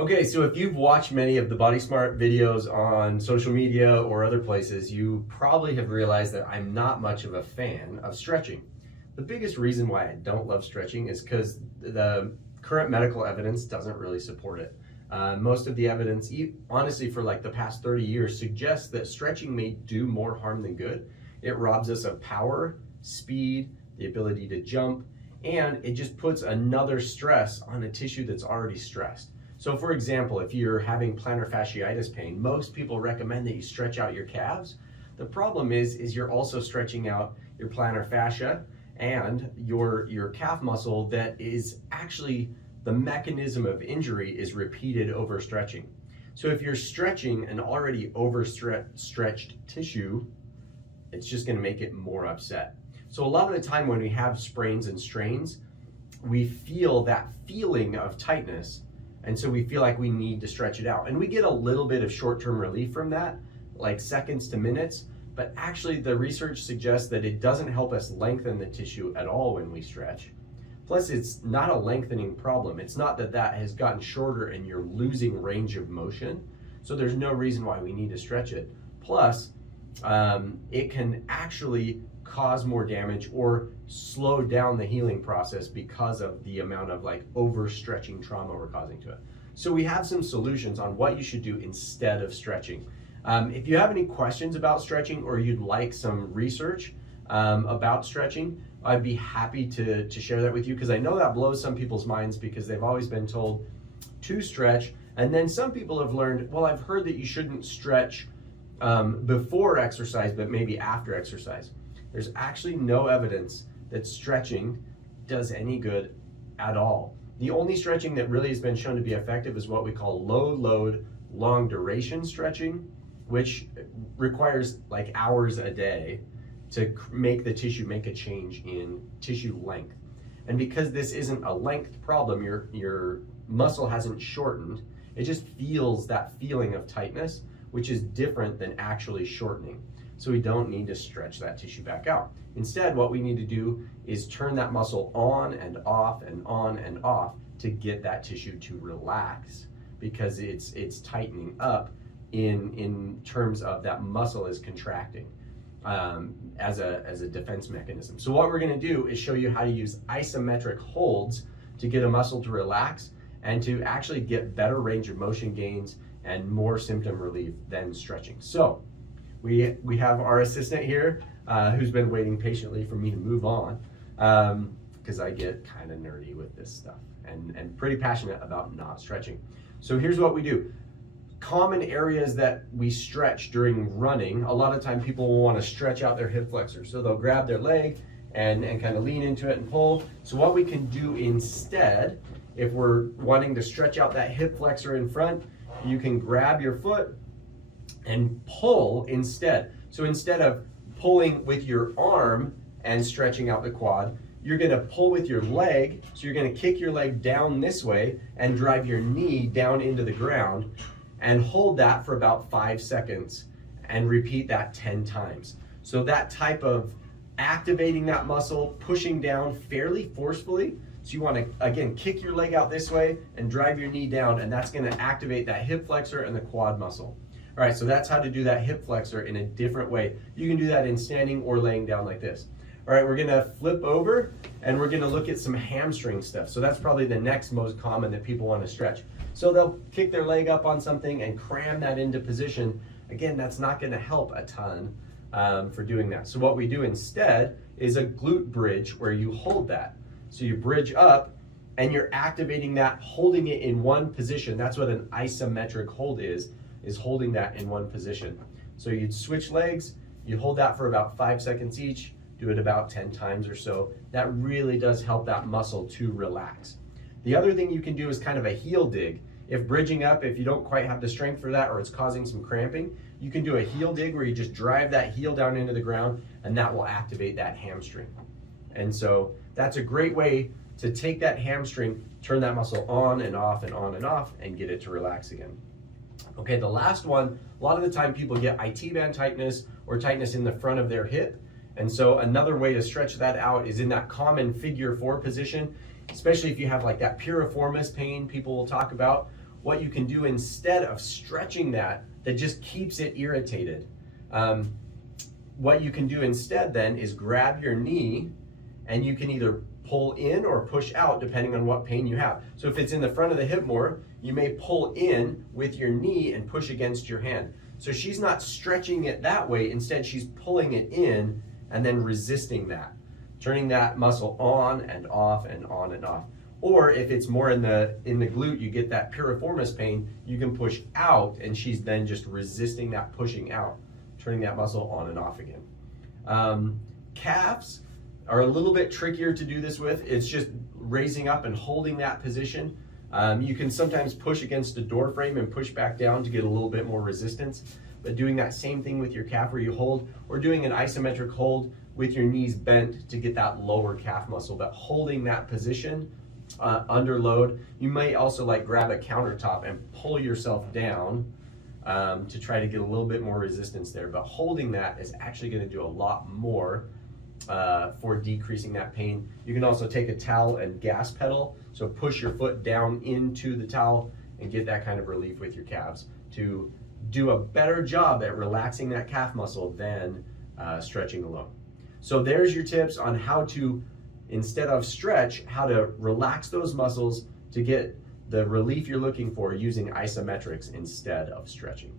Okay, so if you've watched many of the Body Smart videos on social media or other places, you probably have realized that I'm not much of a fan of stretching. The biggest reason why I don't love stretching is because the current medical evidence doesn't really support it. Most of the evidence, honestly, for like the past 30 years, suggests that stretching may do more harm than good. It robs us of power, speed, the ability to jump, and it just puts another stress on a tissue that's already stressed. So for example, if you're having plantar fasciitis pain, most people recommend that you stretch out your calves. The problem is you're also stretching out your plantar fascia and your calf muscle that is actually the mechanism of injury is repeated overstretching. So if you're stretching an already overstretched tissue, it's just gonna make it more upset. So a lot of the time when we have sprains and strains, we feel that feeling of tightness, and so we feel like we need to stretch it out. And we get a little bit of short-term relief from that, like seconds to minutes, but actually the research suggests that it doesn't help us lengthen the tissue at all when we stretch. Plus, it's not a lengthening problem. It's not that that has gotten shorter and you're losing range of motion, so there's no reason why we need to stretch it. Plus, it can actually cause more damage or slow down the healing process because of the amount of like overstretching trauma we're causing to it. So we have some solutions on what you should do instead of stretching. If you have any questions about stretching or you'd like some research about stretching, I'd be happy to share that with you, because I know that blows some people's minds because they've always been told to stretch. And then some people have learned, well, I've heard that you shouldn't stretch before exercise, but maybe after exercise. There's actually no evidence that stretching does any good at all. The only stretching that really has been shown to be effective is what we call low load, long duration stretching, which requires like hours a day to make the tissue make a change in tissue length. And because this isn't a length problem, your muscle hasn't shortened, it just feels that feeling of tightness, which is different than actually shortening. So we don't need to stretch that tissue back out. Instead, what we need to do is turn that muscle on and off and on and off to get that tissue to relax, because it's tightening up in terms of that muscle is contracting as a defense mechanism. So what we're gonna do is show you how to use isometric holds to get a muscle to relax and to actually get better range of motion gains and more symptom relief than stretching. So we have our assistant here who's been waiting patiently for me to move on, because I get kind of nerdy with this stuff and pretty passionate about not stretching. So here's what we do. Common areas that we stretch during running, a lot of time people will want to stretch out their hip flexors. So they'll grab their leg and kind of lean into it and pull. So what we can do instead, if we're wanting to stretch out that hip flexor in front, you can grab your foot and pull instead. So instead of pulling with your arm and stretching out the quad, you're gonna pull with your leg. So you're gonna kick your leg down this way and drive your knee down into the ground and hold that for about 5 seconds and repeat that 10 times. So that type of activating that muscle, pushing down fairly forcefully. So you wanna, again, kick your leg out this way and drive your knee down, and that's gonna activate that hip flexor and the quad muscle. All right, so that's how to do that hip flexor in a different way. You can do that in standing or laying down like this. All right, we're gonna flip over and we're gonna look at some hamstring stuff. So that's probably the next most common that people wanna stretch. So they'll kick their leg up on something and cram that into position. Again, that's not gonna help a ton for doing that. So what we do instead is a glute bridge where you hold that. So you bridge up and you're activating that, holding it in one position. That's what an isometric hold is holding that in one position. So you'd switch legs, you hold that for about 5 seconds each, do it about 10 times or so. That really does help that muscle to relax. The other thing you can do is kind of a heel dig. If bridging up, if you don't quite have the strength for that or it's causing some cramping, you can do a heel dig where you just drive that heel down into the ground and that will activate that hamstring. And so that's a great way to take that hamstring, turn that muscle on and off and on and off and get it to relax again. Okay, the last one, a lot of the time people get IT band tightness or tightness in the front of their hip. And so another way to stretch that out is in that common figure 4 position, especially if you have like that piriformis pain people will talk about, what you can do instead of stretching that just keeps it irritated. What you can do instead then is grab your knee, and you can either pull in or push out depending on what pain you have. So if it's in the front of the hip more, you may pull in with your knee and push against your hand. So she's not stretching it that way, instead she's pulling it in and then resisting that, turning that muscle on and off and on and off. Or if it's more in the glute, you get that piriformis pain, you can push out, and she's then just resisting that pushing out, turning that muscle on and off again. Calves are a little bit trickier to do this with. It's just raising up and holding that position. You can sometimes push against the door frame and push back down to get a little bit more resistance, but doing that same thing with your calf where you hold, or doing an isometric hold with your knees bent to get that lower calf muscle, but holding that position under load. You may also like grab a countertop and pull yourself down to try to get a little bit more resistance there, but holding that is actually going to do a lot more for decreasing that pain. You can also take a towel and gas pedal, so push your foot down into the towel and get that kind of relief with your calves to do a better job at relaxing that calf muscle than stretching alone. So there's your tips on how to, instead of stretch, how to relax those muscles to get the relief you're looking for using isometrics instead of stretching.